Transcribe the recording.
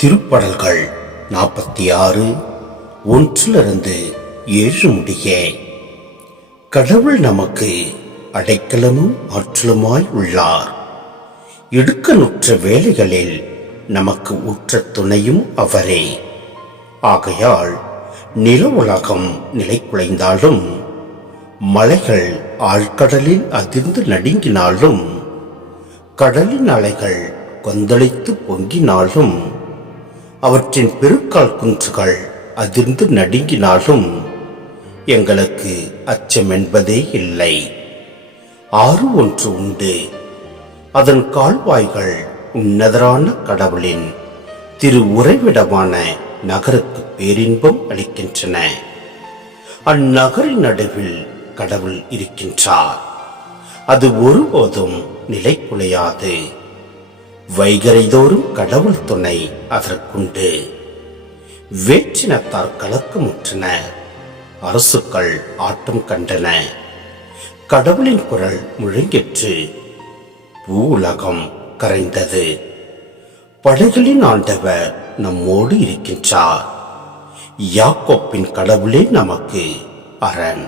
திருப்படல்கள் 46 1-7 முடிய. கடவுள் நமக்கு அடைக்கலமும் ஆற்றலுமாய் உள்ளார். இடுக்கணுற்ற வேளைகளில் நமக்கு உற்ற துணையும் அவரே. ஆகையால் நில உலகம் நிலை குலைந்தாலும், மலைகள் ஆழ்கடலில் அதிர்ந்து நடுங்கினாலும், கடலின் அலைகள் கொந்தளித்து பொங்கினாலும், அவற்றின் பெருக்கால் குன்றுகள் அதிர்ந்து நடுங்கினாலும் எங்களுக்கு அச்சம் என்பதே இல்லை. ஆறு ஒன்று உண்டு, அதன் கால்வாய்கள் உன்னதரான கடவுளின் திரு உறைவிடமான நகருக்கு பேரின்பம் அளிக்கின்றன. அந்நகரின் நடுவில் கடவுள் இருக்கின்றார். அது ஒருபோதும் நிலை குலையாது. வைகரைதோறும் கடவுள் துணை அதற்குண்டு. வேற்றினத்தார் கலக்கமுற்றனர், அரசுகள் ஆட்டம் கண்டன. கடவுளின் குரல் முழங்கிற்று, பூவுலகம் கரைந்தது. படைகளின் ஆண்டவர் நம்மோடு இருக்கின்றார். யாக்கோப்பின் கடவுளே நமக்கு அரண்.